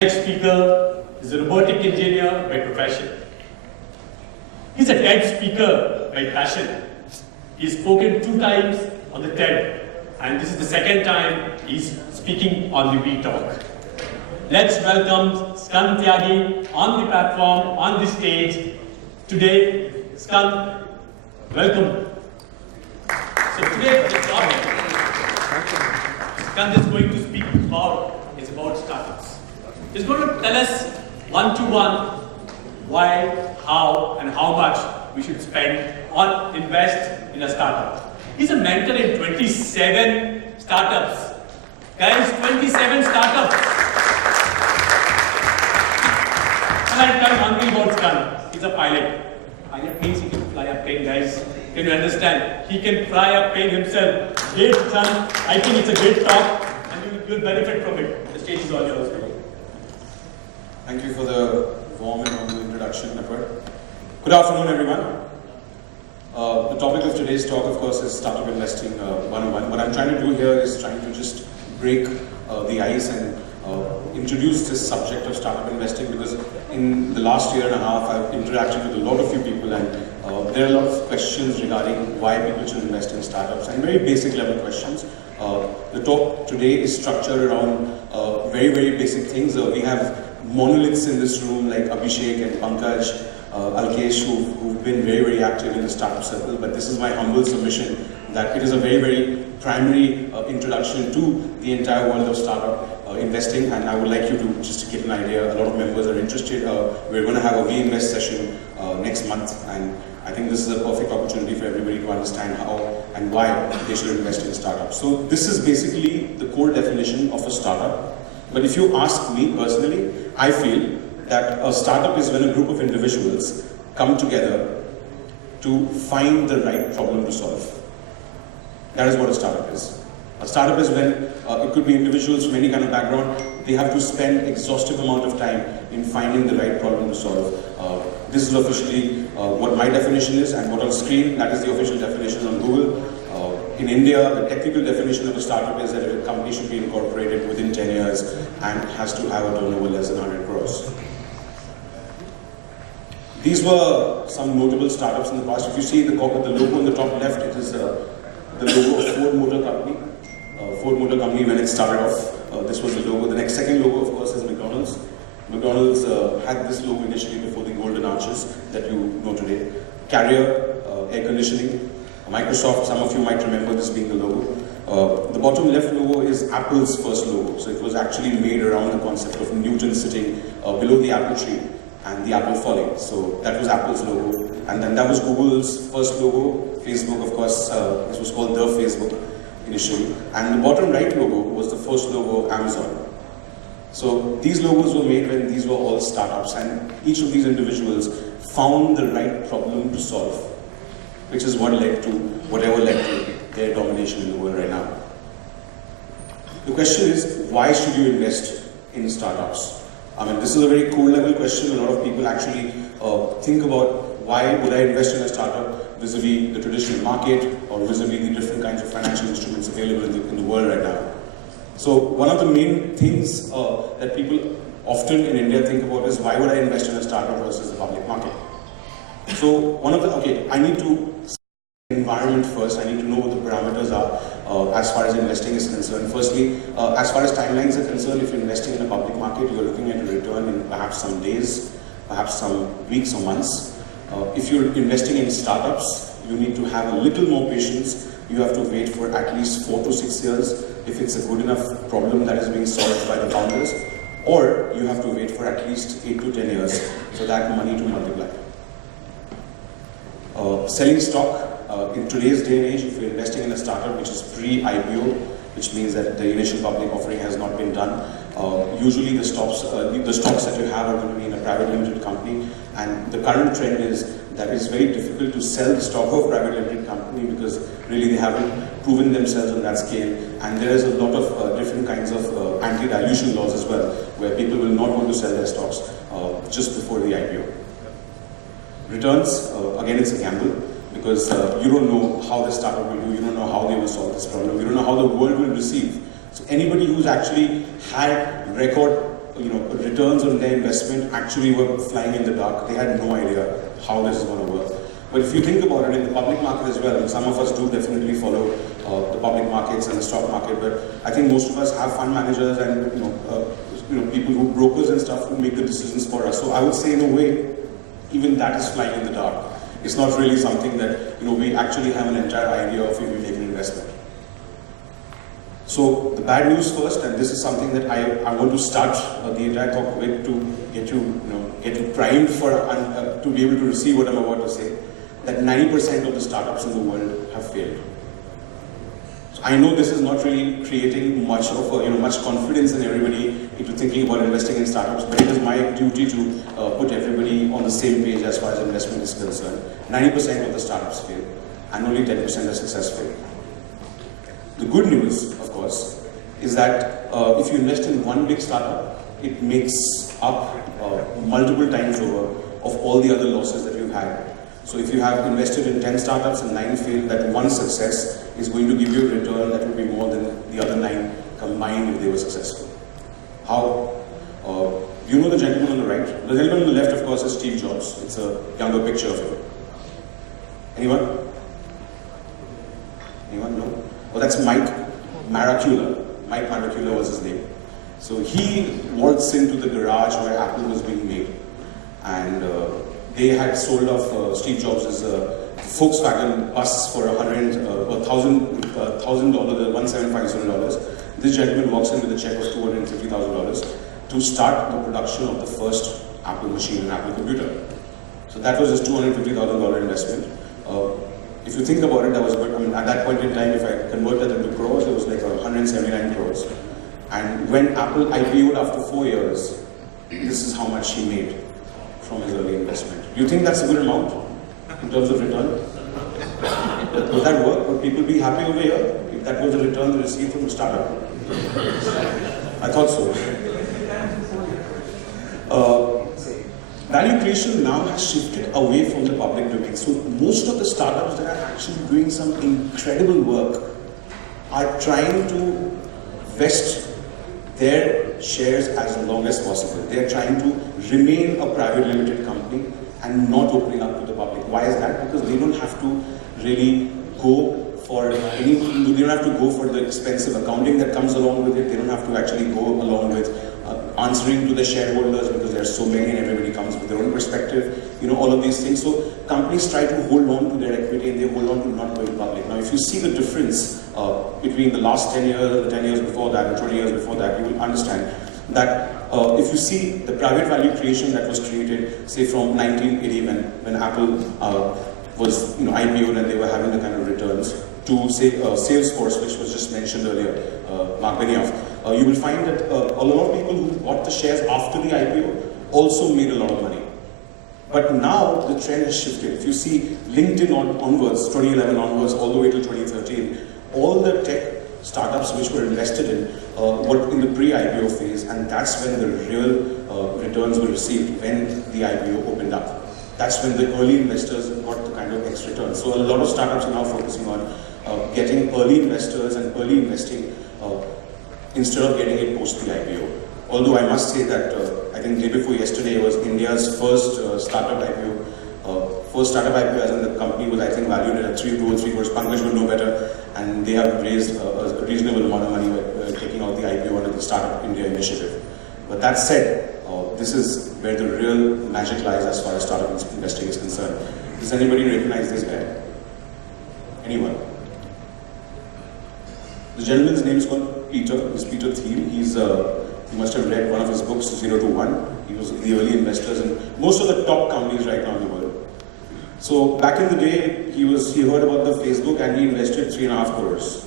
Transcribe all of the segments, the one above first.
Next speaker is a robotic engineer by profession. He's a TED speaker by passion. He's spoken 2 times on the TED, and this is the 2nd time he's speaking on the V Talk. Let's welcome Skannd Tyagi on the platform, on the stage. Today, Skannd, welcome. So today, the topic Skannd is going to speak about is about startups. He's going to tell us one-to-one why, how, and how much we should spend or invest in a startup. He's a mentor in 27 startups. Guys, 27 startups. And I'm hungry about Skannd. He's a pilot. Pilot means he can fly a plane, guys. Can you understand? He can fly a plane himself. Great, son. I think it's a great talk, and you'll benefit from it. The stage is all yours. Thank you for the warm and humble introduction, Edward. Good afternoon, everyone. The topic of today's talk, of course, is Startup Investing 101. What I'm trying to do here is trying to just break the ice and introduce this subject of startup investing, because in the last year and a half, I've interacted with a lot of you people, and there are a lot of questions regarding why people should invest in startups, and very basic level questions. The talk today is structured around very, very basic things. We have monoliths in this room like Abhishek and Pankaj, Alkesh, who've been very, very active in the startup circle, but this is my humble submission that it is a very, very primary introduction to the entire world of startup investing, and I would like you to just get an idea. A lot of members are interested. We're going to have a We Invest session next month, and I think this is a perfect opportunity for everybody to understand how and why they should invest in startups. So this is basically the core definition of a startup. But if you ask me personally, I feel that a startup is when a group of individuals come together to find the right problem to solve. That is what a startup is. A startup is when it could be individuals from any kind of background. They have to spend exhaustive amount of time in finding the right problem to solve. This is officially what my definition is, and what on screen, that is the official definition on Google. In India, the technical definition of a startup is that a company should be incorporated within 10 years and has to have a turnover less than 100 crores. These were some notable startups in the past. If you see the logo on the top left, it is the logo of Ford Motor Company. Ford Motor Company, when it started off, this was the logo. The next second logo, of course, is McDonald's. McDonald's had this logo initially before the golden arches that you know today. Carrier, air conditioning. Microsoft, some of you might remember this being the logo. The bottom left logo is Apple's first logo. So it was actually made around the concept of Newton sitting below the apple tree and the apple falling. So that was Apple's logo. And then that was Google's first logo. Facebook, of course, this was called the Facebook initially. And the bottom right logo was the first logo of Amazon. So these logos were made when these were all startups, and each of these individuals found the right problem to solve, which is what led to whatever led to their domination in the world right now. The question is, why should you invest in startups? I mean, this is a very core level question. A lot of people actually think about why would I invest in a startup vis-a-vis the traditional market or vis-a-vis the different kinds of financial instruments available in the world right now. So one of the main things that people often in India think about is, why would I invest in a startup versus the public market? So I need to see the environment first. I need to know what the parameters are as far as investing is concerned. Firstly, as far as timelines are concerned, if you're investing in a public market, you're looking at a return in perhaps some days, perhaps some weeks or months. If you're investing in startups, you need to have a little more patience. You have to wait for at least 4 to 6 years if it's a good enough problem that is being solved by the founders, or you have to wait for at least 8 to 10 years for that money to multiply. Selling stock, in today's day and age, if you're investing in a startup which is pre-IPO, which means that the initial public offering has not been done, usually the stocks that you have are going to be in a private limited company, and the current trend is that it's very difficult to sell the stock of a private limited company because really they haven't proven themselves on that scale, and there is a lot of different kinds of anti-dilution laws as well, where people will not want to sell their stocks just before the IPO. Returns, again, it's a gamble, because you don't know how the startup will do, you don't know how they will solve this problem, you don't know how the world will receive. So anybody who's actually had record returns on their investment actually were flying in the dark. They had no idea how this is going to work. But if you think about it, in the public market as well, and some of us do definitely follow the public markets and the stock market, but I think most of us have fund managers and people who brokers and stuff who make the decisions for us. So I would say in a way, even that is flying in the dark. It's not really something that we actually have an entire idea of if we make an investment. So the bad news first, and this is something that I want to start the entire talk with to get you primed for to be able to receive what I'm about to say, that 90% of the startups in the world have failed. So I know this is not really creating much of much confidence in everybody into thinking about investing in startups, but it is my duty to put everybody on the same page as far as investment is concerned. 90% of the startups fail, and only 10% are successful. The good news, of course, is that if you invest in one big startup, it makes up multiple times over of all the other losses that you've had. So if you have invested in 10 startups and 9 failed, that one success is going to give you a return that will be more than the other 9 combined if they were successful. How? You know the gentleman on the right? The gentleman on the left, of course, is Steve Jobs. It's a younger picture of him. Anyone? Anyone? No? Oh, that's Mike Maracula. Mike Maracula was his name. So he waltzed into the garage where Apple was being made, and they had sold off Steve Jobs' Volkswagen bus for $1,750. This gentleman walks in with a check of $250,000 to start the production of the first Apple machine, an Apple computer. So that was his $250,000 investment. If you think about it, that was good. I mean, at that point in time, if I convert that into crores, it was like 179 crores. And when Apple IPO'd after 4 years, this is how much he made from his early investment. Do you think that's a good amount in terms of return? Would that work? Would people be happy over here if that was the return they received from a startup? I thought so. Value creation now has shifted away from the public domain. So most of the startups that are actually doing some incredible work are trying to vest their shares as long as possible. They are trying to remain a private limited company and not opening up to the public. Why is that? Because they don't have to really go for they don't have to go for the expensive accounting that comes along with it. They don't have to actually go along with answering to the shareholders, because there are so many and everybody comes with their own perspective, all of these things. So companies try to hold on to their equity and they hold on to not going public. Now, if you see the difference between the last 10 years and the 10 years before that, and 20 years before that, you will understand that if you see the private value creation that was created, say from 1980 when Apple was IPO'd and they were having the kind of returns, to say Salesforce, which was just mentioned earlier, Mark Benioff, you will find that a lot of people who bought the shares after the IPO also made a lot of money. But now the trend has shifted. If you see LinkedIn onwards, 2011 onwards, all the way to 2013, all the tech startups which were invested in were in the pre-IPO phase, and that's when the real returns were received, when the IPO opened up. That's when the early investors got the kind of X return. So a lot of startups are now focusing on getting early investors and early investing instead of getting it post the IPO. Although I must say that I think day before yesterday was India's first startup IPO. First startup IPO, as in the company was, I think, valued at 3 crores. Pankaj will know better, and they have raised a reasonable amount of money by taking out the IPO under the Startup India initiative. But that said, this is where the real magic lies as far as startup investing is concerned. Does anybody recognize this guy? Anyone? The gentleman's name is called Peter. It's Peter Thiel. You must have read one of his books, 0 to 1. He was the early investors in most of the top companies right now in the world. So back in the day, he heard about the Facebook and he invested 3.5 crores.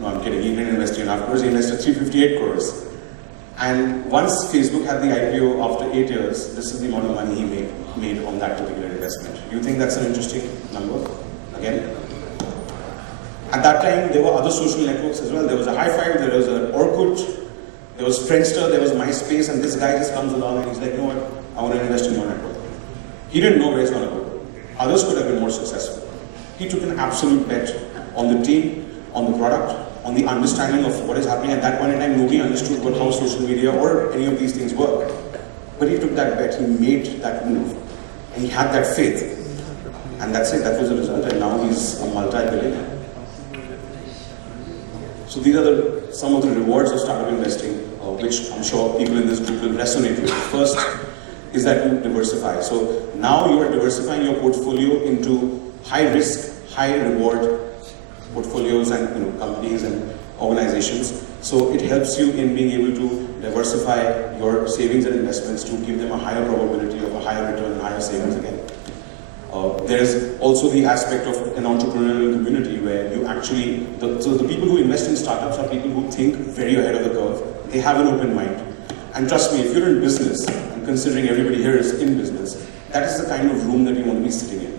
No, I'm kidding. He didn't invest 3.5 crores. He invested 358 crores. And once Facebook had the IPO after 8 years, this is the amount of money he made on that particular investment. Do you think that's an interesting number? Again? At that time, there were other social networks as well. There was a High Five, there was an Orkut, there was Friendster, there was MySpace, and this guy just comes along and he's like, you know what, I want to invest in your network. He didn't know where he's going to go. Others could have been more successful. He took an absolute bet on the team, on the product, on the understanding of what is happening. At that point in time, nobody understood how social media or any of these things work. But he took that bet, he made that move, and he had that faith. And that's it, that was the result, and now he's a multi-billionaire. So these are some of the rewards of startup investing, which I'm sure people in this group will resonate with. First is that you diversify. So now you are diversifying your portfolio into high risk, high reward portfolios and companies and organizations. So it helps you in being able to diversify your savings and investments to give them a higher probability of a higher return and higher savings again. There's also the aspect of an entrepreneurial community where you actually, so the people who invest in startups are people who think very ahead of the curve. They have an open mind. And trust me, if you're in business, and considering everybody here is in business, that is the kind of room that you want to be sitting in.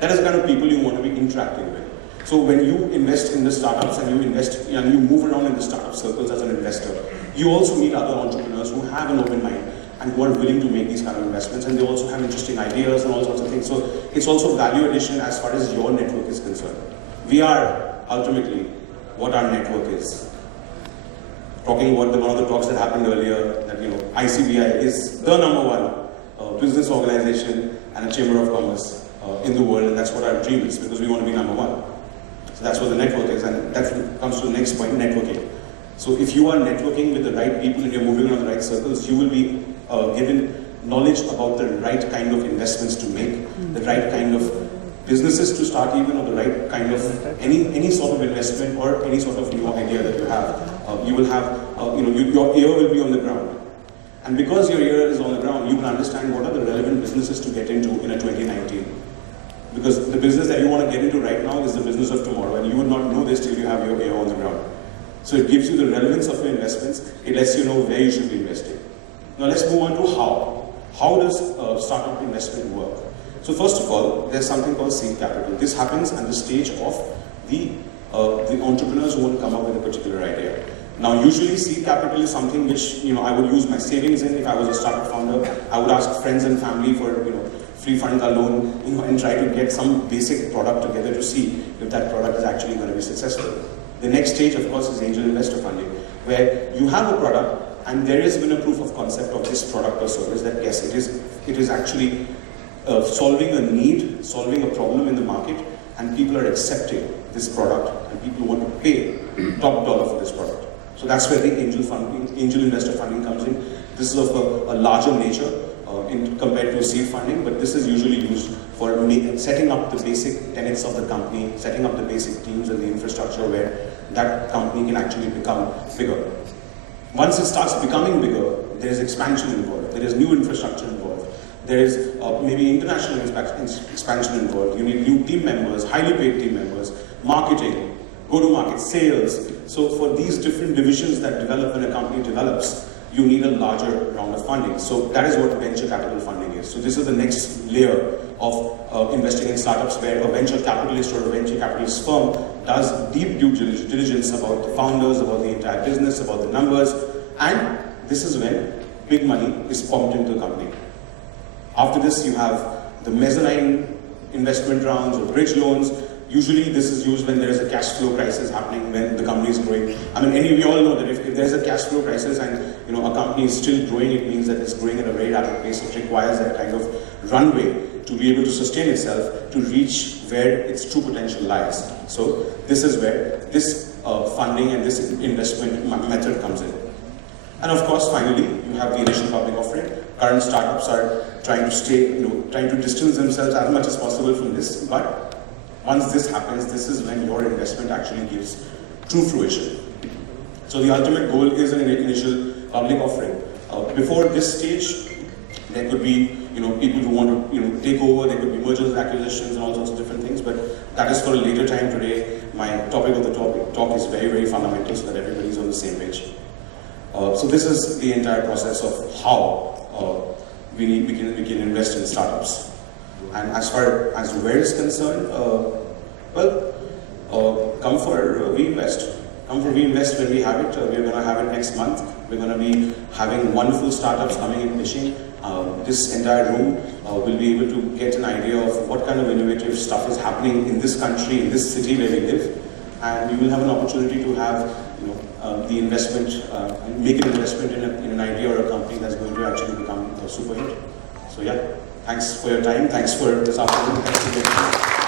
That is the kind of people you want to be interacting with. So when you invest in the startups and you move around in the startup circles as an investor, you also meet other entrepreneurs who have an open mind and who are willing to make these kind of investments, and they also have interesting ideas and all sorts of things. So it's also value addition as far as your network is concerned. We are ultimately what our network is. Talking about one of the talks that happened earlier, that ICBI is the #1 business organization and a chamber of commerce in the world, and that's what our dream is, because we want to be #1. So that's what the network is, and that comes to the next point, networking. So if you are networking with the right people and you're moving around the right circles, you will be given knowledge about the right kind of investments to make, the right kind of businesses to start even, or the right kind of any sort of investment or any sort of new idea that you have. You will have, your ear will be on the ground. And because your ear is on the ground, you will understand what are the relevant businesses to get into in a 2019. Because the business that you want to get into right now is the business of tomorrow, and you would not know this till you have your ear on the ground. So it gives you the relevance of your investments, it lets you know where you should be investing. Now let's move on to how. How does startup investment work? So first of all, there's something called seed capital. This happens at the stage of the entrepreneurs who want to come up with a particular idea. Now usually seed capital is something which I would use my savings in. If I was a startup founder, I would ask friends and family for free fund a loan, and try to get some basic product together to see if that product is actually going to be successful. The next stage, of course, is angel investor funding, where you have a product and there has been a proof of concept of this product or service that yes, it is actually solving a need, solving a problem in the market, and people are accepting this product and people want to pay top dollar for this product. So that's where the angel investor funding comes in. This is of a larger nature compared to seed funding, but this is usually used for setting up the basic tenets of the company, setting up the basic teams and the infrastructure where that company can actually become bigger. Once it starts becoming bigger, there is expansion involved, there is new infrastructure involved, there is maybe international expansion involved. You need new team members, highly paid team members, marketing, go-to-market, sales. So for these different divisions that develop when a company develops, you need a larger round of funding. So that is what venture capital funding is. So this is the next layer of investing in startups, where a venture capitalist or a venture capitalist firm does deep due diligence about the founders, about the entire business, about the numbers, and this is when big money is pumped into the company. After this, you have the mezzanine investment rounds or bridge loans. Usually this is used when there is a cash flow crisis happening, when the company is growing. I mean, we all know that if there is a cash flow crisis and a company is still growing, it means that it's growing at a very rapid pace. It requires that kind of runway to be able to sustain itself, to reach where its true potential lies. So this is where this funding and this investment method comes in. And of course, finally, you have the initial public offering. Current startups are trying to distance themselves as much as possible from this, but once this happens, this is when your investment actually gives true fruition. So the ultimate goal is an initial public offering. Before this stage, there could be people who want to take over. There could be mergers, acquisitions, and all sorts of different things. But that is for a later time. Today, my topic of the talk is very, very fundamental, so that everybody's on the same page. So this is the entire process of how we can invest in startups. And as far as where it's concerned, come for WeInvest. Come for WeInvest when we have it. We're going to have it next month. We're going to be having wonderful startups coming and pitching. This entire room will be able to get an idea of what kind of innovative stuff is happening in this country, in this city where we live. and you will have an opportunity to have the investment and make an investment in an idea or a company that's going to actually become a super hit. So yeah, thanks for your time. Thanks for this afternoon. Thanks for